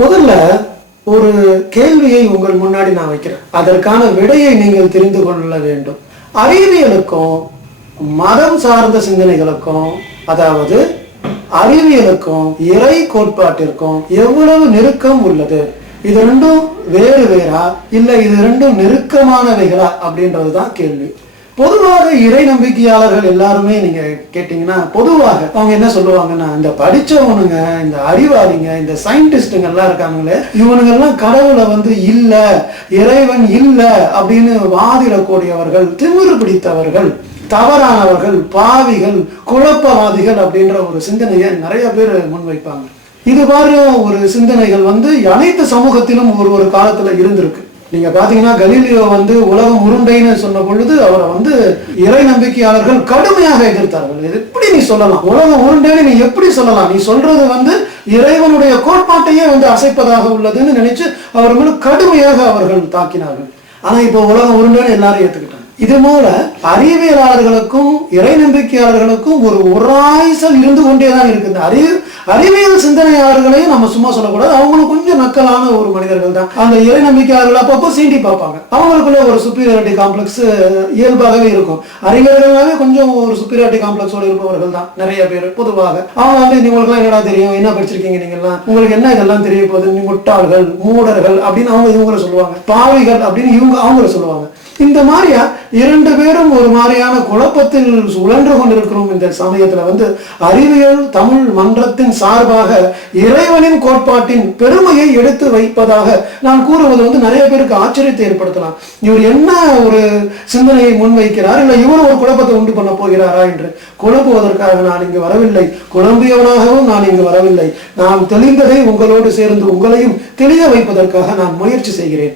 முதல்ல ஒரு கேள்வியை உங்கள் முன்னாடி நான் வைக்கிறேன். அதற்கான விடையை நீங்கள் தெரிந்து கொள்ள வேண்டும். அறிவியலுக்கும் மதம் சார்ந்த சிந்தனைகளுக்கும் அதாவது அறிவியலுக்கும் இறை கோட்பாட்டிற்கும் எவ்வளவு நெருக்கம் உள்ளது? இது ரெண்டும் வேறு வேறா? இல்லை இது ரெண்டும் நெருக்கமானவைகளா? அப்படின்றதுதான் கேள்வி. பொதுவாக இறை நம்பிக்கையாளர்கள் எல்லாருமே நீங்க கேட்டீங்கன்னா பொதுவாக அவங்க என்ன சொல்லுவாங்கன்னா இந்த படிச்சவனுங்க இந்த அறிவாளிங்க இந்த சயின்டிஸ்டுங்க எல்லாம் இருக்காங்களே இவனுங்க எல்லாம் கடவுளை வந்து இல்ல இறைவன் இல்ல அப்படின்னு வாதிடக்கூடியவர்கள் திமிரு பிடித்தவர்கள் தவறானவர்கள் பாவிகள் குழப்பவாதிகள் அப்படின்ற ஒரு சிந்தனையை நிறைய பேர் முன்வைப்பாங்க. இது மாதிரி ஒரு சிந்தனைகள் வந்து அனைத்து சமூகத்திலும் ஒரு ஒரு காலத்துல இருந்திருக்கு. நீங்க பாத்தீங்கன்னா கலீலியோ வந்து உலகம் உருண்டைன்னு சொன்ன பொழுது அவரை வந்து இறை நம்பிக்கையாளர்கள் கடுமையாக எதிர்த்தார்கள். இது எப்படி நீ சொல்லலாம்? உலகம் உருண்டைன்னு நீ எப்படி சொல்லலாம்? நீ சொல்றது வந்து இறைவனுடைய கோட்பாட்டையே வந்து அசைப்பதாக உள்ளதுன்னு நினைச்சு அவர் மேல கடுமையாக அவர்கள் தாக்கினார்கள். ஆனா இப்போ உலகம் உருண்டைன்னு எல்லாரும் ஏத்துக்கிட்டாங்க. இது போல அறிவியலாளர்களுக்கும் இறை நம்பிக்கையாளர்களுக்கும் ஒரு உராய்சல் இருந்து கொண்டே தான் இருக்குது அறிவு அறிவியல் சிந்தனையாளர்களையும் நம்ம சும்மா சொல்லக்கூடாது. அவங்களும் கொஞ்சம் நக்கலான ஒரு மனிதர்கள் தான். அந்த இறை நம்பிக்கையாளர்கள் அப்பப்போ சீண்டி பார்ப்பாங்க. அவங்களுக்குள்ள ஒரு சுப்பீரியாரிட்டி காம்ப்ளெக்ஸ் இயல்பாகவே இருக்கும். அறிஞர்களாகவே கொஞ்சம் ஒரு சுப்பீரியாரிட்டி காம்ப்ளெக்ஸோடு இருப்பவர்கள் தான் நிறைய பேர் பொதுவாக. அவங்க வந்து உங்களுக்குலாம் என்னடா தெரியும்? என்ன படிச்சிருக்கீங்க நீங்கெல்லாம்? உங்களுக்கு என்ன இதெல்லாம் தெரிய போகுது? நீ முட்டாள்கள் மூடர்கள் அப்படின்னு அவங்க இவங்களை சொல்லுவாங்க. பாவிகள் அப்படின்னு இவங்க அவங்கள சொல்லுவாங்க. இந்த மாதிரியா இரண்டு பேரும் ஒரு மாதிரியான குழப்பத்தில் உழன்று கொண்டிருக்கிறோம் இந்த சமயத்துல வந்து அறிவியல் தமிழ் மன்றத்தின் சார்பாக இறைவனின் கோட்பாட்டின் பெருமையை எடுத்து வைப்பதாக நான் கூறுவது வந்து நிறைய பேருக்கு ஆச்சரியத்தை ஏற்படுத்தலாம். இவர் என்ன ஒரு சிந்தனையை முன்வைக்கிறார்? இல்லை இவர் ஒரு குழப்பத்தை உண்டு பண்ண போகிறாரா என்று குழப்புவதற்காக நான் இங்கு வரவில்லை. குழம்பியவனாகவும் நான் இங்கு வரவில்லை. நான் தெளிந்ததை உங்களோடு சேர்ந்து உங்களையும் தெளிய வைப்பதற்காக நான் முயற்சி செய்கிறேன்.